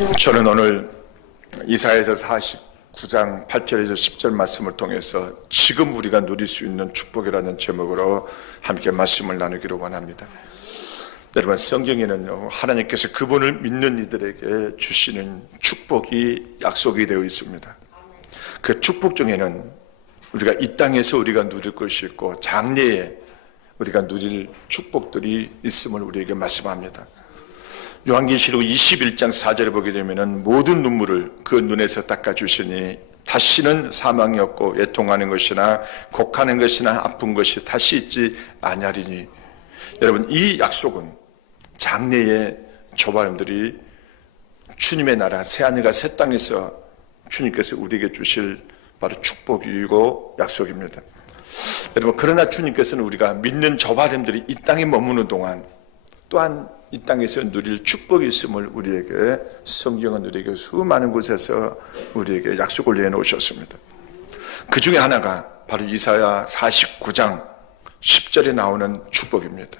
저는 오늘 이사야서 49장 8절에서 10절 말씀을 통해서 지금 우리가 누릴 수 있는 축복이라는 제목으로 함께 말씀을 나누기로 원합니다. 여러분, 성경에는요, 하나님께서 그분을 믿는 이들에게 주시는 축복이 약속이 되어 있습니다. 그 축복 중에는 우리가 이 땅에서 우리가 누릴 것이 있고 장래에 우리가 누릴 축복들이 있음을 우리에게 말씀합니다. 요한계시록 21장 4절에 보게 되면 모든 눈물을 그 눈에서 닦아주시니 다시는 사망이 없고 애통하는 것이나 곡하는 것이나 아픈 것이 다시 있지 아니하리니. 여러분, 이 약속은 장래에 저와 여러분들이 주님의 나라 새하늘과 새 땅에서 주님께서 우리에게 주실 바로 축복이고 약속입니다. 여러분, 그러나 주님께서는 우리가 믿는 저와 여러분들이 이 땅에 머무는 동안 또한 이 땅에서 누릴 축복이 있음을 우리에게 성경은 우리에게 수많은 곳에서 우리에게 약속을 내놓으셨습니다. 그 중에 하나가 바로 이사야 49장 10절에 나오는 축복입니다.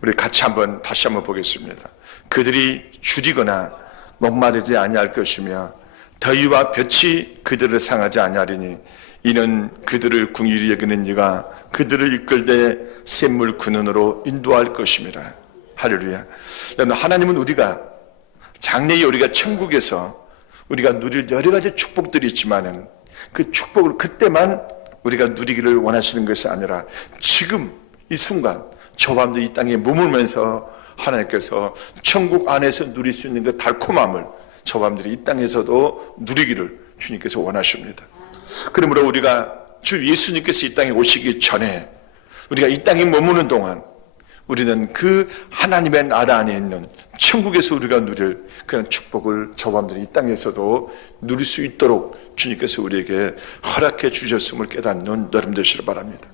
우리 같이 다시 한번 보겠습니다. 그들이 줄이거나 목마르지 아니할 것이며 더위와 볕이 그들을 상하지 아니하리니 이는 그들을 긍휼히 여기는 이가 그들을 이끌되 샘물 근원으로 인도할 것임이라. 할렐루야. 여러분, 하나님은 우리가 장래에 우리가 천국에서 우리가 누릴 여러 가지 축복들이 있지만은 그 축복을 그때만 우리가 누리기를 원하시는 것이 아니라 지금 이 순간 저와 함께 이 땅에 머물면서 하나님께서 천국 안에서 누릴 수 있는 그 달콤함을 저와 함께 이 땅에서도 누리기를 주님께서 원하십니다. 그러므로 우리가 주 예수님께서 이 땅에 오시기 전에 우리가 이 땅에 머무는 동안 우리는 그 하나님의 나라 안에 있는 천국에서 우리가 누릴 그런 축복을 저와 함께 이 땅에서도 누릴 수 있도록 주님께서 우리에게 허락해 주셨음을 깨닫는 여러분 되시길 바랍니다.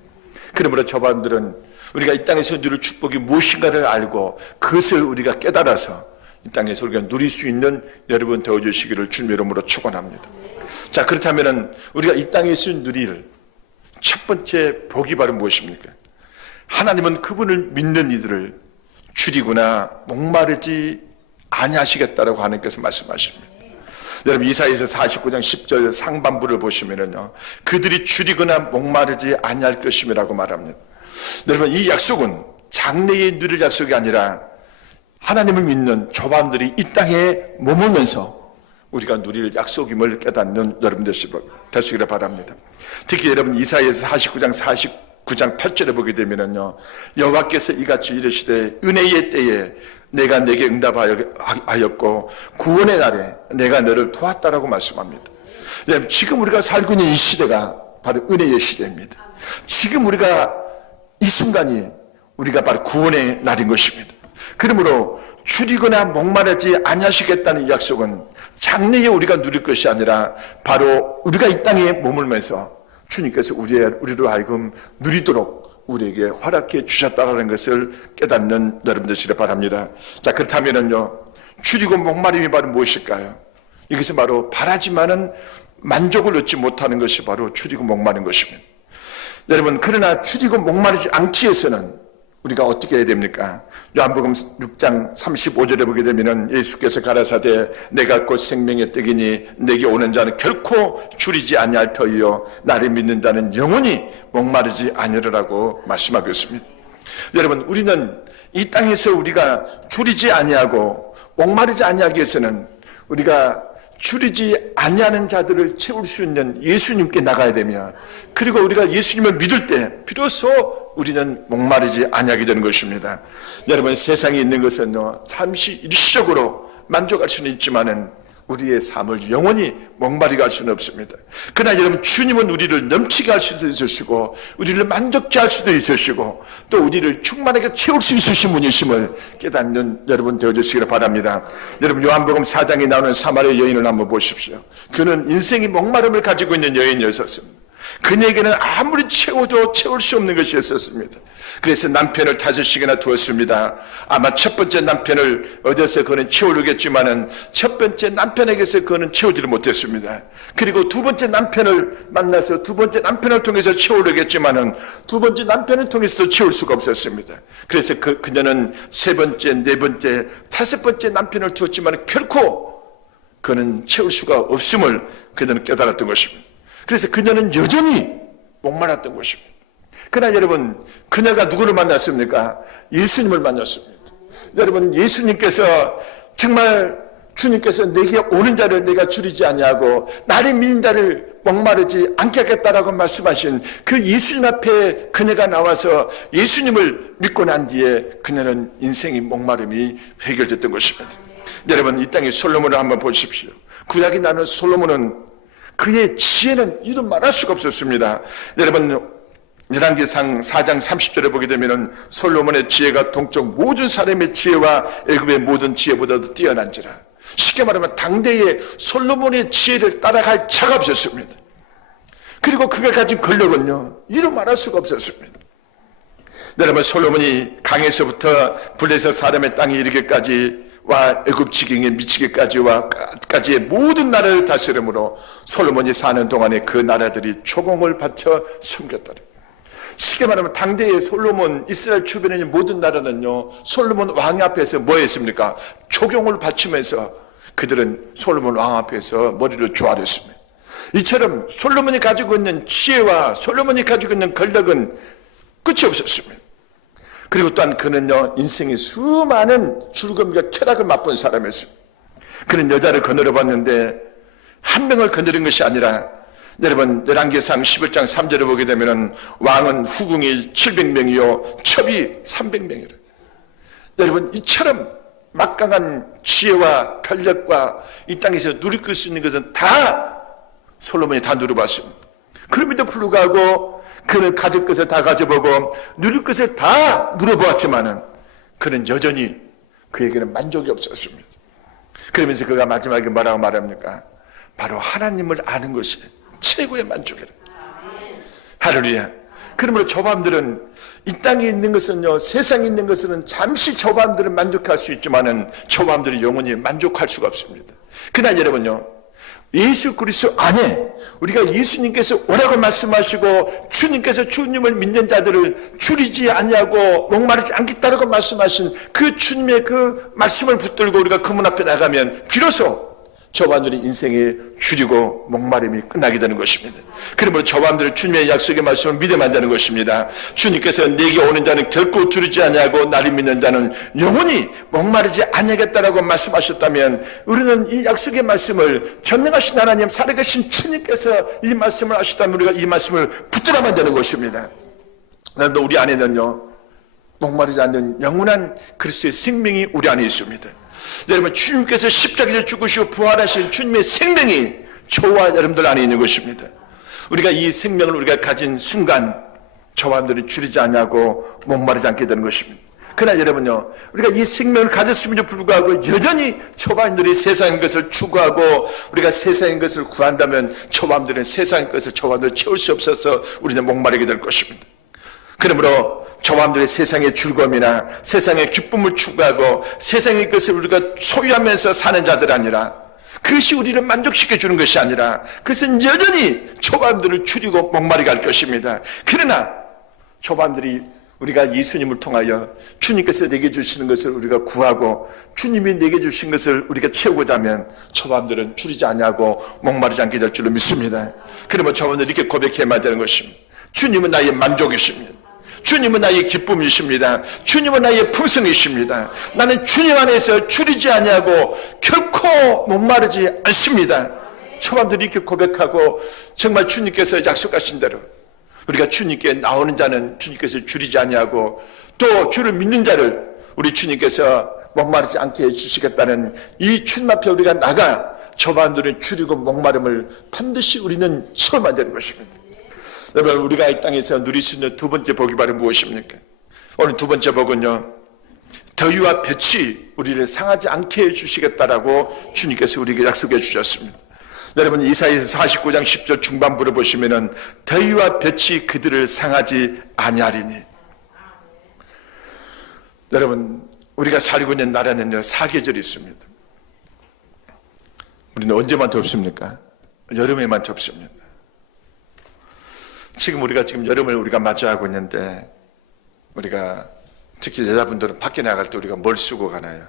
그러므로 저와 함들은 우리가 이 땅에서 누릴 축복이 무엇인가를 알고 그것을 우리가 깨달아서 이 땅에서 우리가 누릴 수 있는 여러분 되어주시기를 주님의 이름으로 축원합니다. 자, 그렇다면 우리가 이 땅에서 누릴 첫 번째 복이 바로 무엇입니까? 하나님은 그분을 믿는 이들을 줄이거나 목마르지 아니하시겠다라고 하나님께서 말씀하십니다. 여러분, 이사야서 49장 10절 상반부를 보시면은요, 그들이 줄이거나 목마르지 아니할 것임이라고 말합니다. 여러분, 이 약속은 장래에 누릴 약속이 아니라 하나님을 믿는 저반들이 이 땅에 머물면서 우리가 누릴 약속임을 깨닫는 여러분 되시기를 바랍니다. 특히 여러분, 이사야서 49장 8절에 보게 되면은요, 여호와께서 이같이 이르시되 은혜의 때에 내가 내게 응답하였고 구원의 날에 내가 너를 도왔다라고 말씀합니다. 여러분, 지금 우리가 살고 있는 이 시대가 바로 은혜의 시대입니다. 지금 우리가 이 순간이 우리가 바로 구원의 날인 것입니다. 그러므로 줄이거나 목마르지 아니하시겠다는 이 약속은 장래에 우리가 누릴 것이 아니라 바로 우리가 이 땅에 머물면서 주님께서 우리로 하여금 누리도록 우리에게 허락해 주셨다는 것을 깨닫는 여러분 되시길 바랍니다. 자, 그렇다면요, 줄이고 목마름이 바로 무엇일까요? 이것은 바로 바라지만은 만족을 얻지 못하는 것이 바로 줄이고 목마른 것입니다. 여러분, 그러나 줄이고 목마르지 않기 위해서는 우리가 어떻게 해야 됩니까? 요한복음 6장 35절에 보게 되면은 예수께서 가라사대 내가 곧 생명의 떡이니 내게 오는 자는 결코 줄이지 아니할 터이요 나를 믿는 자는 영원히 목마르지 아니하리라고 말씀하고 있습니다. 여러분, 우리는 이 땅에서 우리가 줄이지 아니하고 목마르지 아니하기 위해서는 우리가 줄이지 아니하는 자들을 채울 수 있는 예수님께 나가야 되며, 그리고 우리가 예수님을 믿을 때 비로소 우리는 목마르지 아니하게 되는 것입니다. 여러분, 세상에 있는 것은 잠시 일시적으로 만족할 수는 있지만은 우리의 삶을 영원히 목마르게 할 수는 없습니다. 그러나 여러분, 주님은 우리를 넘치게 할 수도 있으시고 우리를 만족케 할 수도 있으시고 또 우리를 충만하게 채울 수 있으신 분이심을 깨닫는 여러분 되어주시기를 바랍니다. 여러분, 요한복음 4장에 나오는 사마리아 여인을 한번 보십시오. 그는 인생이 목마름을 가지고 있는 여인이었습니다. 그녀에게는 아무리 채워도 채울 수 없는 것이 있었습니다. 그래서 남편을 5시간이나 두었습니다. 아마 첫 번째 남편을 얻어서 그는 채우려겠지만은 첫 번째 남편에게서 그는 채우지를 못했습니다. 그리고 두 번째 남편을 만나서 두 번째 남편을 통해서 채우려겠지만은 두 번째 남편을 통해서도 채울 수가 없었습니다. 그래서 그녀는 세 번째, 네 번째, 다섯 번째 남편을 두었지만 결코 그는 채울 수가 없음을 그녀는 깨달았던 것입니다. 그래서 그녀는 여전히 목말랐던 것입니다. 그러나 여러분, 그녀가 누구를 만났습니까? 예수님을 만났습니다. 여러분, 예수님께서 정말 주님께서 내게 오는 자를 내가 줄이지 아니하고 나를 믿는 자를 목마르지 않게 하겠다라고 말씀하신 그 예수님 앞에 그녀가 나와서 예수님을 믿고 난 뒤에 그녀는 인생의 목마름이 해결됐던 것입니다. 여러분, 이 땅의 솔로몬을 한번 보십시오. 구약이 나는 솔로몬은 그의 지혜는 이름 말할 수가 없었습니다. 여러분, 열왕기상 4장 30절에 보게 되면 솔로몬의 지혜가 동쪽 모든 사람의 지혜와 애굽의 모든 지혜보다도 뛰어난지라. 쉽게 말하면 당대의 솔로몬의 지혜를 따라갈 자가 없었습니다. 그리고 그가 가진 권력은요, 이루 말할 수가 없었습니다. 여러분, 솔로몬이 강에서부터 블레셋 사람의 땅에 이르기까지 와 애굽 지경에 미치기까지와 까지의 모든 나라를 다스림으로 솔로몬이 사는 동안에 그 나라들이 초공을 바쳐 섬겼더라. 쉽게 말하면 당대의 솔로몬 이스라엘 주변에 있는 모든 나라는요, 솔로몬 왕 앞에서 뭐 했습니까? 초경을 바치면서 그들은 솔로몬 왕 앞에서 머리를 조아렸습니다. 이처럼 솔로몬이 가지고 있는 지혜와 솔로몬이 가지고 있는 권력은 끝이 없었습니다. 그리고 또한 그는요, 인생의 수많은 즐거움과 쾌락을 맛본 사람이었습니다. 그는 여자를 거느려 봤는데 한 명을 거느린 것이 아니라, 여러분, 열왕기상 11장 3절을 보게 되면 왕은 후궁이 700명이요 첩이 300명이라. 여러분, 이처럼 막강한 지혜와 권력과 이 땅에서 누릴 수 있는 것은 다 솔로몬이 다 누려봤습니다. 그럼에도 불구하고 그는 가질 것을 다 가져보고 누릴 것을 다 누려보았지만은 그는 여전히 그에게는 만족이 없었습니다. 그러면서 그가 마지막에 뭐라고 말합니까? 바로 하나님을 아는 것이 최고의 만족이라. 할렐루야. 그러므로 조밤들은 이 땅에 있는 것은요, 세상에 있는 것은 잠시 조밤들은 만족할 수 있지만은 조밤들은 영원히 만족할 수가 없습니다. 그러나 여러분요, 예수 그리스도 안에 우리가 예수님께서 오라고 말씀하시고 주님께서 주님을 믿는 자들을 줄이지 아니하고 목마르지 않겠다라고 말씀하신 그 주님의 그 말씀을 붙들고 우리가 그 문 앞에 나가면 비로소 저반들이 인생에 줄이고 목마름이 끝나게 되는 것입니다. 그러므로 저반들 주님의 약속의 말씀을 믿어야만 되는 것입니다. 주님께서 내게 오는 자는 결코 줄이지 아니하고 나를 믿는 자는 영원히 목마르지 아니하겠다라고 말씀하셨다면 우리는 이 약속의 말씀을 전능하신 하나님, 살아계신 주님께서 이 말씀을 하셨다면 우리가 이 말씀을 붙들어야만 되는 것입니다. 그런데 우리 안에는요, 목마르지 않는 영원한 그리스도의 생명이 우리 안에 있습니다. 여러분, 주님께서 십자가에 죽으시고 부활하신 주님의 생명이 저와 여러분들 안에 있는 것입니다. 우리가 이 생명을 우리가 가진 순간 저와들은 줄이지 않냐고 목마르지 않게 되는 것입니다. 그러나 여러분요, 우리가 이 생명을 가졌음에도 불구하고 여전히 저와들이 세상의 것을 추구하고 우리가 세상의 것을 구한다면 저와들은 세상의 것을 저와들 채울 수 없어서 우리는 목마르게 될 것입니다. 그러므로 저마음들의 세상의 즐거움이나 세상의 기쁨을 추구하고 세상의 것을 우리가 소유하면서 사는 자들 아니라, 그것이 우리를 만족시켜 주는 것이 아니라 그것은 여전히 저마음들을 줄이고 목마르게 할 것입니다. 그러나 저마음들이 우리가 예수님을 통하여 주님께서 내게 주시는 것을 우리가 구하고 주님이 내게 주신 것을 우리가 채우고자 하면 저마음들은 줄이지 아니하고 목마르지 않게 될 줄로 믿습니다. 그러면 저마음들이 이렇게 고백해야만 되는 것입니다. 주님은 나의 만족이십니다. 주님은 나의 기쁨이십니다. 주님은 나의 풍성이십니다. 나는 주님 안에서 줄이지 아니하고 결코 목마르지 않습니다. 초반들이 이렇게 고백하고 정말 주님께서 약속하신 대로 우리가 주님께 나오는 자는 주님께서 줄이지 아니하고 또 주를 믿는 자를 우리 주님께서 목마르지 않게 해주시겠다는 이 주님 앞에 우리가 나가 초반들은 줄이고 목마름을 반드시 우리는 체험해야 되는 것입니다. 여러분, 우리가 이 땅에서 누릴 수 있는 두 번째 복이 바로 무엇입니까? 오늘 두 번째 복은요, 더위와 볕이 우리를 상하지 않게 해주시겠다라고 주님께서 우리에게 약속해 주셨습니다. 여러분, 이사야서 49장 10절 중반부를 보시면은 더위와 볕이 그들을 상하지 아니하리니. 여러분, 우리가 살고 있는 나라는요, 사계절이 있습니다. 우리는 언제만 덥습니까? 여름에만 덥습니다. 지금 우리가 여름을 우리가 맞이하고 있는데, 우리가 특히 여자분들은 밖에 나갈 때 우리가 뭘 쓰고 가나요?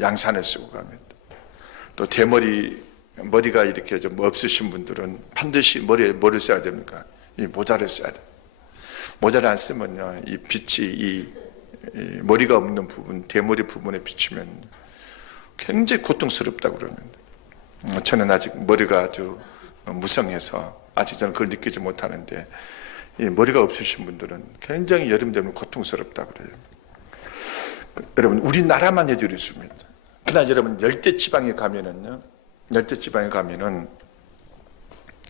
양산을 쓰고 갑니다. 또 머리가 이렇게 좀 없으신 분들은 반드시 머리에 뭐를 써야 됩니까? 이 모자를 써야 돼요. 모자를 안 쓰면요, 이 빛이 이 머리가 없는 부분, 대머리 부분에 비치면 굉장히 고통스럽다고 그러는데, 저는 아직 머리가 아주 무성해서 아직 저는 그걸 느끼지 못하는데, 이 머리가 없으신 분들은 굉장히 여름 되면 고통스럽다고 그래요. 여러분, 우리나라만 해도 이렇습니다. 그러나 여러분, 열대지방에 가면은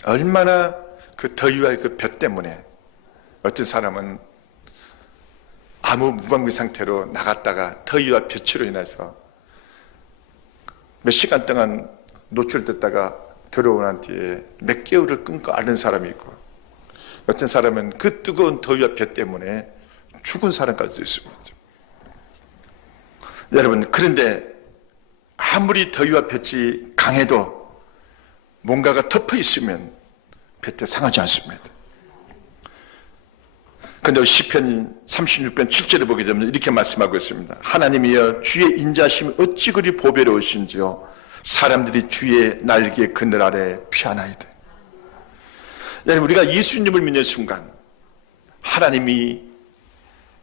얼마나 그 더위와 그 볕 때문에 어떤 사람은 아무 무방비 상태로 나갔다가 더위와 볕으로 인해서 몇 시간 동안 노출됐다가 들어오는 뒤에 몇 개월을 끊고 앓는 사람이 있고, 어떤 사람은 그 뜨거운 더위와 볕 때문에 죽은 사람까지도 있습니다. 여러분, 그런데 아무리 더위와 볕이 강해도 뭔가가 덮어 있으면 볕에 상하지 않습니다. 그런데 시편 36편 7절을 보게 되면 이렇게 말씀하고 있습니다. 하나님이여, 주의 인자심이 어찌 그리 보배로우신지요, 사람들이 주의 날개 그늘 아래 피하나이다. 우리가 예수님을 믿는 순간 하나님이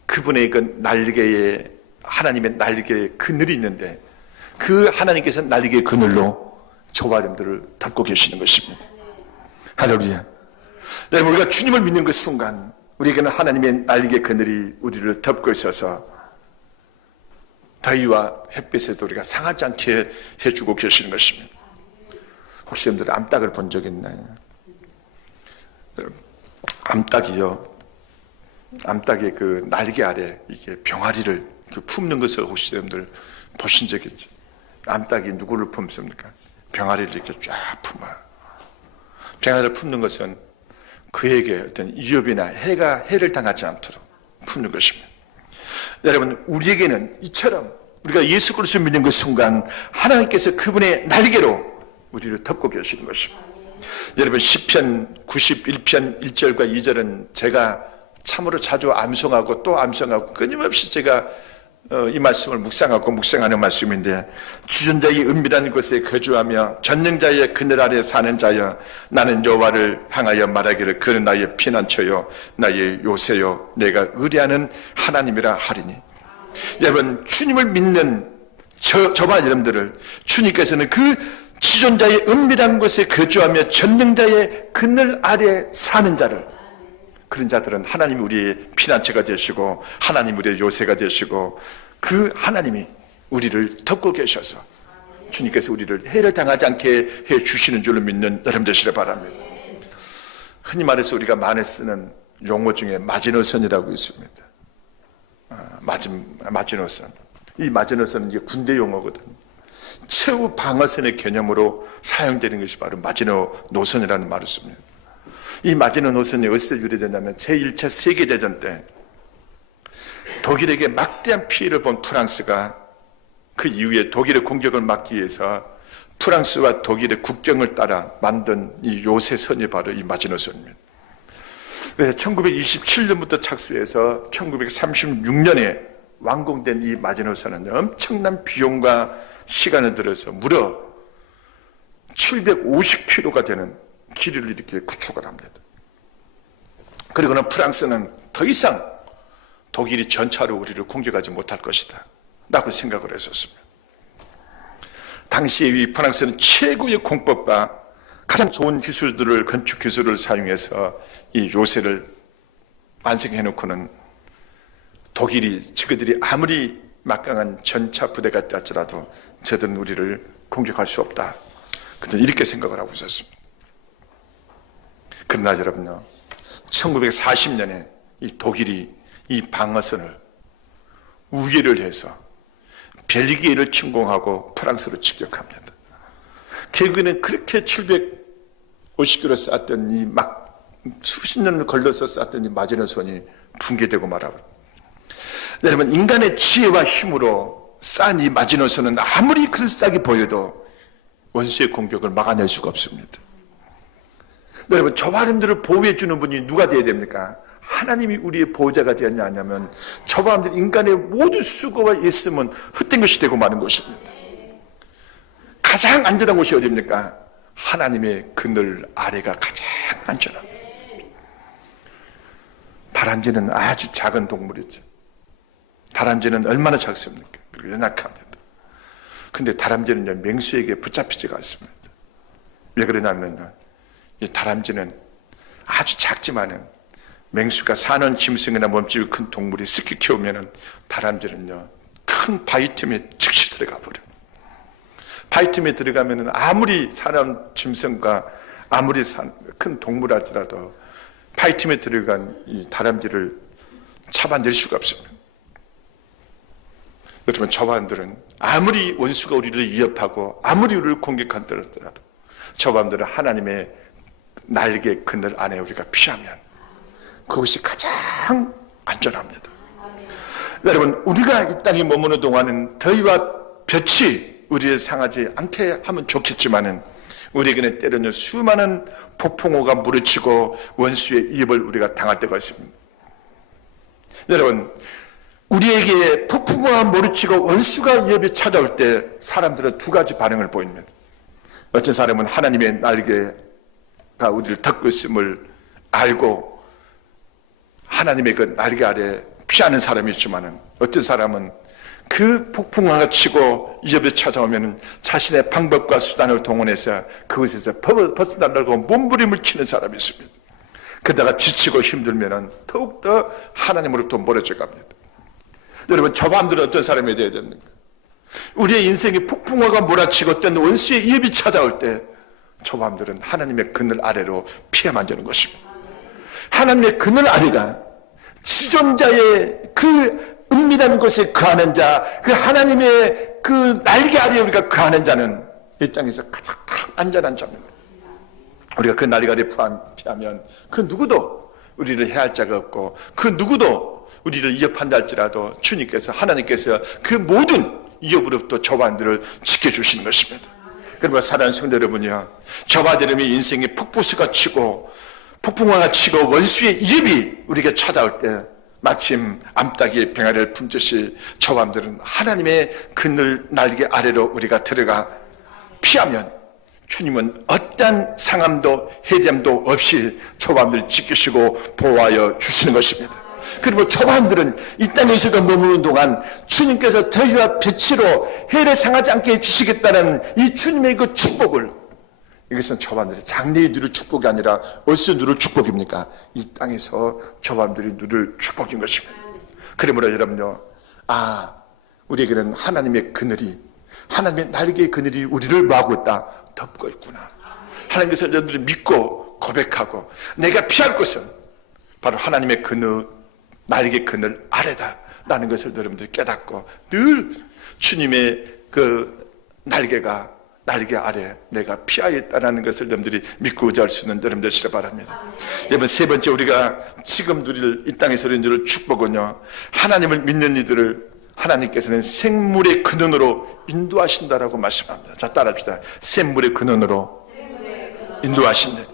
그분의 그 날개에, 하나님의 날개에 그늘이 있는데, 그 하나님께서 날개의 그늘로 저와 여러분들을 덮고 계시는 것입니다. 할렐루야. 여러분, 우리가 주님을 믿는 그 순간 우리에게는 하나님의 날개 그늘이 우리를 덮고 있어서 더위와 햇빛에도 우리가 상하지 않게 해주고 계시는 것입니다. 혹시 여러분들 암탉을 본 적 있나요? 암탉의 그 날개 아래 이게 병아리를 품는 것을 혹시 여러분들 보신 적 있죠? 암탉이 누구를 품습니까? 병아리를 이렇게 쫙 품어요. 병아리를 품는 것은 그에게 어떤 위협이나 해를 당하지 않도록 품는 것입니다. 여러분, 우리에게는 이처럼 우리가 예수 그리스도를 믿는 그 순간 하나님께서 그분의 날개로 우리를 덮고 계시는 것입니다. 여러분, 시편 91편 1절과 2절은 제가 참으로 자주 암송하고 또 암송하고 끊임없이 제가 이 말씀을 묵상하는 말씀인데, 주전자의 은밀한 곳에 거주하며 전능자의 그늘 아래 사는 자여, 나는 여호와를 향하여 말하기를 그는 나의 피난처요 나의 요새요 내가 의뢰하는 하나님이라 하리니. 여러분, 주님을 믿는 저와 여러분들을 주님께서는 그 지존자의 은밀한 곳에 거주하며 전능자의 그늘 아래 사는 자를, 그런 자들은 하나님이 우리의 피난처가 되시고 하나님 우리의 요새가 되시고 그 하나님이 우리를 덮고 계셔서 주님께서 우리를 해를 당하지 않게 해주시는 줄로 믿는 여러분 되시길 바랍니다. 흔히 말해서 우리가 많이 쓰는 용어 중에 마지노선이라고 있습니다. 마지노선. 이 마지노선은 이게 군대 용어거든. 최후 방어선의 개념으로 사용되는 것이 바로 마지노선이라는 말을 씁니다. 이 마지노선이 어디서 유래되냐면 제1차 세계대전 때 독일에게 막대한 피해를 본 프랑스가 그 이후에 독일의 공격을 막기 위해서 프랑스와 독일의 국경을 따라 만든 이 요새선이 바로 이 마지노선입니다. 그래서 1927년부터 착수해서 1936년에 완공된 이 마지노선은 엄청난 비용과 시간을 들여서 무려 750km가 되는 길이를 이렇게 구축을 합니다. 그리고는 프랑스는 더 이상 독일이 전차로 우리를 공격하지 못할 것이다 라고 생각을 했었습니다. 당시에 이 프랑스는 최고의 공법과 가장 좋은 기술들을, 건축 기술을 사용해서 이 요새를 완성해 놓고는 독일이 저들이 아무리 막강한 전차 부대가 있다할지라도 저들은 우리를 공격할 수 없다, 이렇게 생각을 하고 있었습니다. 그러나 여러분요, 1940년에 이 독일이 이 방어선을 우회를 해서 벨기에를 침공하고 프랑스로 직격합니다. 결국에는 그렇게 750km 쌓았던 이 막 수십 년을 걸려서 쌓았던 이 마지노선이 붕괴되고 말아버립니다. 여러분, 인간의 지혜와 힘으로 쌓은 이 마지노선은 아무리 그럴싸하게 보여도 원수의 공격을 막아낼 수가 없습니다. 여러분, 저와 여러분들을 보호해 주는 분이 누가 되어야 됩니까? 하나님이 우리의 보호자가 되었냐 하냐면 저와 여러분들 인간의 모든 수고와 있음은 헛된 것이 되고 마는 것입니다. 가장 안전한 곳이 어디입니까? 하나님의 그늘 아래가 가장 안전합니다. 다람쥐는 아주 작은 동물이죠. 다람쥐는 얼마나 작습니까? 그리고 연약합니다. 근데 다람쥐는요, 맹수에게 붙잡히지가 않습니다. 왜 그러냐면요, 이 다람쥐는 아주 작지만은 맹수가 사는 짐승이나 몸집이 큰 동물이 습기 키우면은 다람쥐는요, 큰 바위 틈에 즉시 들어가 버려요. 바위 틈에 들어가면은 아무리 사는 짐승과 아무리 큰 동물 할지라도 바위 틈에 들어간 이 다람쥐를 잡아낼 수가 없습니다. 여러분, 저반들은 아무리 원수가 우리를 위협하고 아무리 우리를 공격한다더라도 저반들은 하나님의 날개 그늘 안에 우리가 피하면 그것이 가장 안전합니다. 여러분, 우리가 이 땅에 머무는 동안은 더위와 볕이 우리를 상하지 않게 하면 좋겠지만은 우리에게는 때로는 수많은 폭풍우가 무르치고 원수의 위협을 우리가 당할 때가 있습니다. 여러분, 우리에게 폭풍우가 무르치고 원수가 위협이 찾아올 때 사람들은 두 가지 반응을 보입니다. 어떤 사람은 하나님의 날개가 우리를 덮고 있음을 알고 하나님의 그 날개 아래 피하는 사람이 있지만은 어떤 사람은 그 폭풍우가 치고 위협이 찾아오면 자신의 방법과 수단을 동원해서 그것에서 벗어나려고 몸부림을 치는 사람이 있습니다. 그러다가 지치고 힘들면 더욱더 하나님으로부터 멀어져 갑니다. 여러분, 저 밤들은 어떤 사람이 되어야 됩니까? 우리의 인생에 폭풍우가 몰아치고 어떤 원수의 위협이 찾아올 때 저 밤들은 하나님의 그늘 아래로 피해만 되는 것입니다. 하나님의 그늘 아래가 지존자의 그 은밀한 곳에 거하는 자, 그 하나님의 그 날개 아래에 우리가 거하는 자는 이 땅에서 가장 안전한 자입니다. 우리가 그 날개 아래에 피하면 그 누구도 우리를 해할 자가 없고 그 누구도 우리를 위협한다 할지라도 주님께서, 하나님께서 그 모든 위협으로부터 저반들을 지켜주시는 것입니다. 그러면 사랑하는 성도 여러분이요, 저반들의 인생에 폭포수가 치고 폭풍우가 치고 원수의 위협이 우리에게 찾아올 때 마침 암탉이의 병아리를 품듯이 저밤들은 하나님의 그늘 날개 아래로 우리가 들어가 피하면 주님은 어떠한 상함도 해됨도 없이 저밤들을 지키시고 보호하여 주시는 것입니다. 그리고 저밤들은 이 땅에서 머무는 동안 주님께서 더위와 빛으로 해를 상하지 않게 해주시겠다는 이 주님의 그 축복을, 이것은 저밤들이 장래에 누릴 축복이 아니라 어디서 누릴 축복입니까? 이 땅에서 저밤들이 누릴 축복인 것입니다. 그러므로 여러분요, 우리에게는 하나님의 그늘이, 하나님의 날개의 그늘이 우리를 뭐하고 있다? 덮고 있구나. 하나님께서 여러분들이 믿고 고백하고 내가 피할 것은 바로 하나님의 그늘, 날개 그늘 아래다 라는 것을 여러분들이 깨닫고 늘 주님의 그 날개 아래 내가 피하여 있다는 것을 여러분들이 믿고 의지할 수 있는 여러분 되시길 바랍니다. 여러분, 세 번째, 우리가 지금 누릴 이 땅에서 누릴 축복은요, 하나님을 믿는 이들을 하나님께서는 생물의 근원으로 인도하신다라고 말씀합니다. 자, 따라합시다. 생물의 근원으로 인도하신다.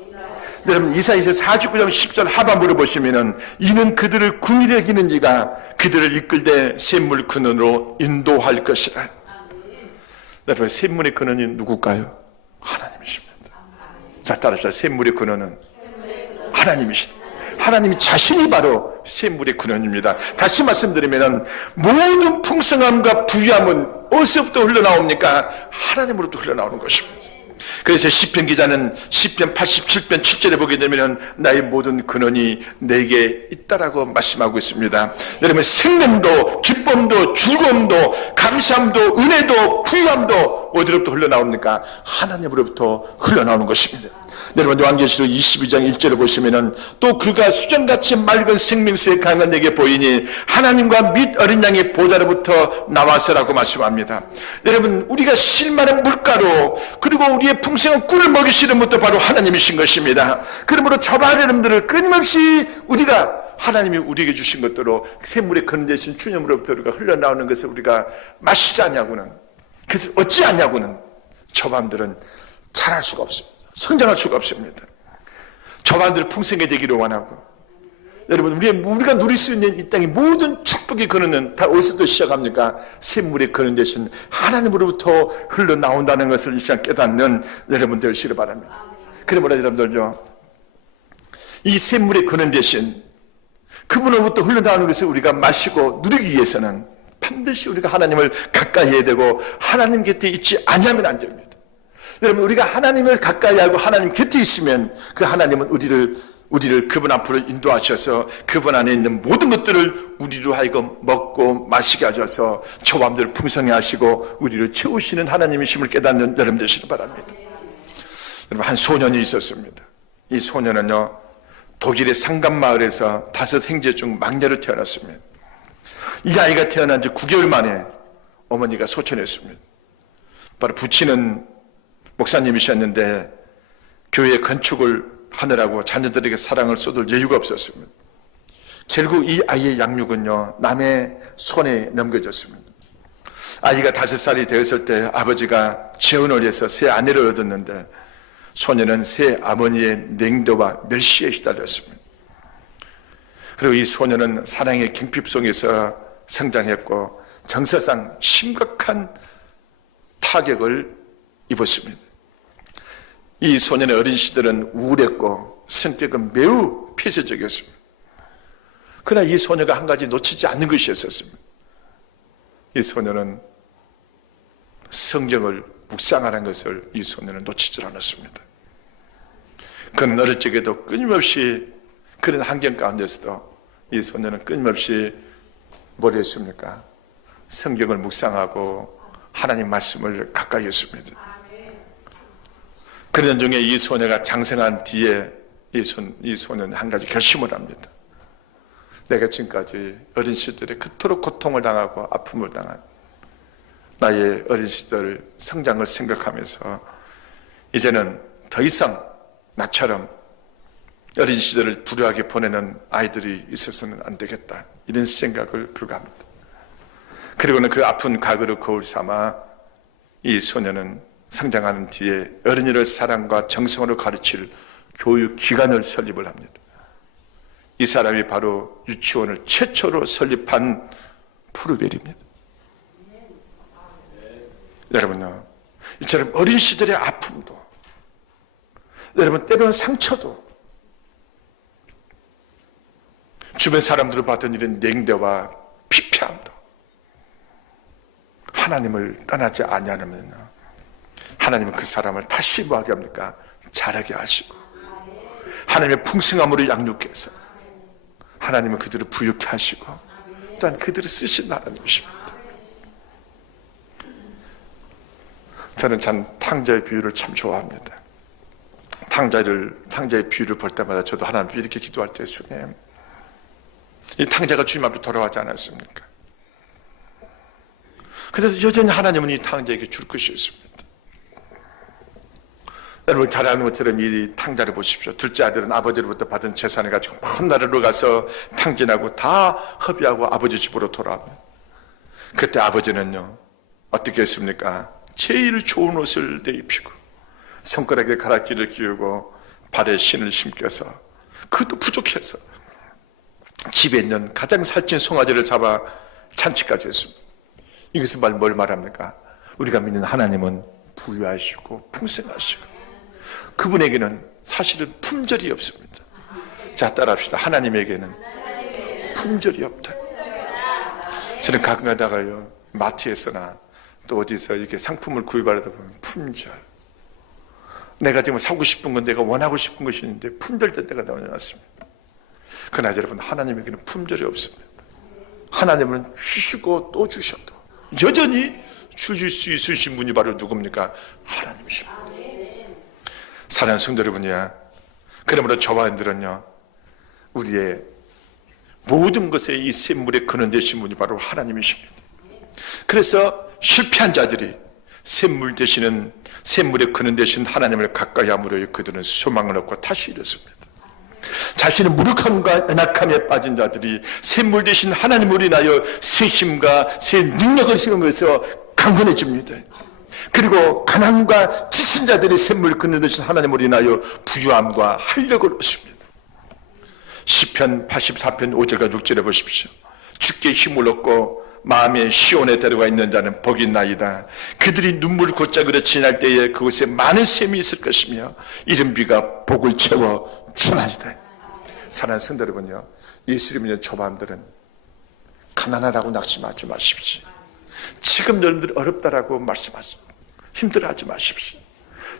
여러분, 이사야서 49장 10절 하반부를 보시면은 이는 그들을 궁히 여기는 이가 그들을 이끌되 샘물 근원으로 인도할 것이라. 여러분, 샘물의 근원이 누굴까요? 하나님이십니다. 자, 따라합시다. 샘물의 근원은 하나님이시다. 하나님이 자신이 바로 샘물의 근원입니다. 다시 말씀드리면 모든 풍성함과 부유함은 어디서부터 흘러나옵니까? 하나님으로부터 흘러나오는 것입니다. 그래서 시편 기자는 시편 87편 7절에 보게 되면 나의 모든 근원이 내게 있다라고 말씀하고 있습니다. 여러분, 생명도 기쁨도 즐거움도 감사함도 은혜도 부유함도 어디로부터 흘러나옵니까? 하나님으로부터 흘러나오는 것입니다. 여러분, 요한계시록 22장 1절을 보시면은 또 그가 수정같이 맑은 생명수의 강은 내게 보이니 하나님과 및 어린 양의 보좌로부터 나와서라고 말씀합니다. 여러분, 우리가 실만한 물가로 그리고 우리의 풍성한 꿀을 먹이시는 분도 바로 하나님이신 것입니다. 그러므로 저바 여러분들을 끊임없이 우리가 하나님이 우리에게 주신 것대로 샘물의 근원 되신 주님으로부터 우리가 흘러나오는 것을 우리가 마시지 않냐고는, 그래서 어찌 않냐고는 저밤들은 잘할 수가 없습니다. 성장할 수가 없습니다. 저반들 풍성해 되기를 원하고 여러분, 우리가 누릴 수 있는 이 땅의 모든 축복의 근원은 다 어디서부터 시작합니까? 샘물의 근원 대신 하나님으로부터 흘러나온다는 것을 이 시간 깨닫는 여러분들 되시기 바랍니다. 그러므로 여러분들요, 이 샘물의 근원 대신 그분으로부터 흘러나오는 것을 우리가 마시고 누리기 위해서는 반드시 우리가 하나님을 가까이 해야 되고 하나님 곁에 있지 않으면 안 됩니다. 여러분, 우리가 하나님을 가까이 하고 하나님 곁에 있으면 그 하나님은 우리를 그분 앞으로 인도하셔서 그분 안에 있는 모든 것들을 우리로 하여금 먹고 마시게 하셔서 저와 함들 풍성히 하시고 우리를 채우시는 하나님이심을 깨닫는 여러분 되시기 바랍니다. 여러분, 한 소년이 있었습니다. 이 소년은요, 독일의 상간마을에서 5 형제 중 막내로 태어났습니다. 이 아이가 태어난 지 9개월 만에 어머니가 소천했습니다. 바로 부친은 목사님이셨는데 교회 건축을 하느라고 자녀들에게 사랑을 쏟을 여유가 없었습니다. 결국 이 아이의 양육은요, 남의 손에 넘겨졌습니다. 아이가 5살이 되었을 때 아버지가 재혼을 해서 새 아내를 얻었는데 소녀는 새 아버지의 냉도와 멸시에 시달렸습니다. 그리고 이 소녀는 사랑의 경핍 속에서 성장했고 정서상 심각한 타격을 입었습니다. 이 소년의 어린 시절은 우울했고 성격은 매우 폐쇄적이었습니다. 그러나 이 소녀가 한 가지 놓치지 않는 것이 있었습니다. 이 소녀는 성경을 묵상하는 것을 이 소녀는 놓치지 않았습니다. 그는 어릴 적에도 끊임없이 그런 환경 가운데서도 이 소녀는 끊임없이 뭘 했습니까? 성경을 묵상하고 하나님 말씀을 가까이 했습니다. 그런 중에 이 소녀가 장성한 뒤에 이 소녀는 한 가지 결심을 합니다. 내가 지금까지 어린 시절에 그토록 고통을 당하고 아픔을 당한 나의 어린 시절 성장을 생각하면서 이제는 더 이상 나처럼 어린 시절을 불우하게 보내는 아이들이 있어서는 안 되겠다, 이런 생각을 불가합니다. 그리고는 그 아픈 과거를 거울 삼아 이 소녀는 성장하는 뒤에 어린이를 사랑과 정성으로 가르칠 교육기관을 설립을 합니다. 이 사람이 바로 유치원을 최초로 설립한 푸르벨입니다. 여러분요, 이처럼 어린 시절의 아픔도, 여러분 때로는 상처도, 주변 사람들을 받은 이런 냉대와 피폐함도 하나님을 떠나지 아니하면 하나님은 그 사람을 다시 뭐하게 합니까? 자라게 하시고 하나님의 풍성함으로 양육해서 하나님은 그들을 부유케 하시고 또한 그들을 쓰신 하나님이십니다. 저는 탕자의 비유를 참 좋아합니다. 탕자의 비유를 볼 때마다 저도 하나님 이렇게 기도할 때, 주님, 이 탕자가 주님 앞에 돌아가지 않았습니까? 그래서 여전히 하나님은 이 탕자에게 줄 것이 있습니다. 여러분 잘 아는 것처럼 이 탕자를 보십시오. 둘째 아들은 아버지로부터 받은 재산을 가지고 먼 나라로 가서 탕진하고 다 허비하고 아버지 집으로 돌아옵니다. 그때 아버지는요, 어떻게 했습니까? 제일 좋은 옷을 내입히고 손가락에 가락지를 끼우고 발에 신을 신겨서, 그것도 부족해서 집에 있는 가장 살찐 송아지를 잡아 잔치까지 했습니다. 이것은 뭘 말합니까? 우리가 믿는 하나님은 부유하시고 풍성하시고 그분에게는 사실은 품절이 없습니다. 자, 따라합시다. 하나님에게는 품절이 없다. 저는 가끔 가다가요, 마트에서나 또 어디서 이렇게 상품을 구입하려다 보면 품절, 내가 지금 사고 싶은 건, 내가 원하고 싶은 것이 있는데 품절될 때가 너무 많습니다. 그러나 여러분, 하나님에게는 품절이 없습니다. 하나님은 주시고 또 주셔도 여전히 주실 수 있으신 분이 바로 누굽니까? 하나님이십니다. 사랑하는 성도 여러분이야, 그러므로 저와 여러분들은요, 우리의 모든 것에 이 샘물의 근원 되신 분이 바로 하나님이십니다. 그래서 실패한 자들이 샘물의 근원 되신 하나님을 가까이 함으로 그들은 소망을 얻고 다시 일어섭니다. 자신의 무력함과 연약함에 빠진 자들이 샘물 되신 하나님을 인하여 새 힘과 새 능력을 힘으로써 강건해집니다. 그리고 가난과 지친 자들이 샘물 근원 되신 하나님을 인하여 부유함과 활력을 얻습니다. 시편 84편 5절과 6절에 보십시오. 주께 힘을 얻고 마음의 시온에 들어가 있는 자는 복이 있나이다. 그들이 눈물 곧자그려 지날 때에 그곳에 많은 샘이 있을 것이며 이른 비가 복을 채워 주나이다. 사랑하는 성도 여러분요, 예수를 믿는 초반들은 가난하다고 낙심하지 마십시오. 지금 너희들 어렵다라고 말씀하십시오. 힘들어하지 마십시오.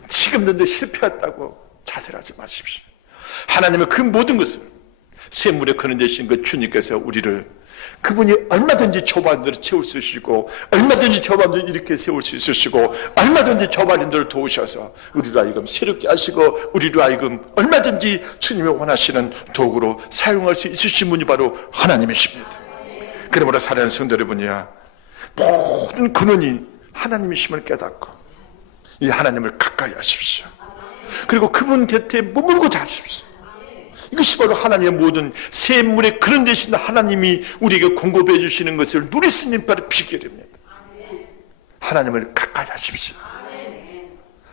지금 너희들 실패했다고 좌절하지 마십시오. 하나님은 그 모든 것을 샘물에 거는 되신 그 주님께서 우리를, 그분이 얼마든지 초반들을 채울 수 있으시고 얼마든지 초반들을 이렇게 세울 수 있으시고 얼마든지 초반들을 도우셔서 우리로 하여금 새롭게 하시고 우리로 하여금 얼마든지 주님이 원하시는 도구로 사용할 수 있으신 분이 바로 하나님이십니다. 그러므로 사랑하는 성도 여러분이야, 모든 근원이 하나님이심을 깨닫고 이 하나님을 가까이 하십시오. 그리고 그분 곁에 머물고 자십시오. 이것이 바로 하나님의 모든 샘물에 그런 대신 하나님이 우리에게 공급해 주시는 것을 누릴 수 있는 바로 비결입니다. 하나님을 가까이 하십시오.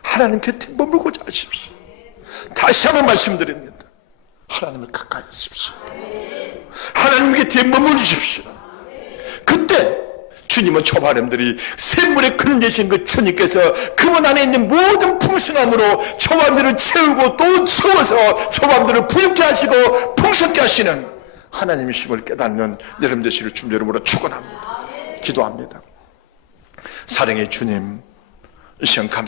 하나님 곁에 머물고 자십시오. 다시 한번 말씀드립니다. 하나님을 가까이 하십시오. 하나님 곁에 머물 주십시오. 그때 주님은 초반님들이 샘물에 그런 되신 그 주님께서 그분 안에 있는 모든 풍성함으로 초반들을 채우고 또 채워서 초반들을 부유케 하시고 풍성케 하시는 하나님이심을 깨닫는 여러분 되시기를 주님 이름으로 축원합니다. 기도합니다. 사랑의 주님, 이 시간 감사합니다.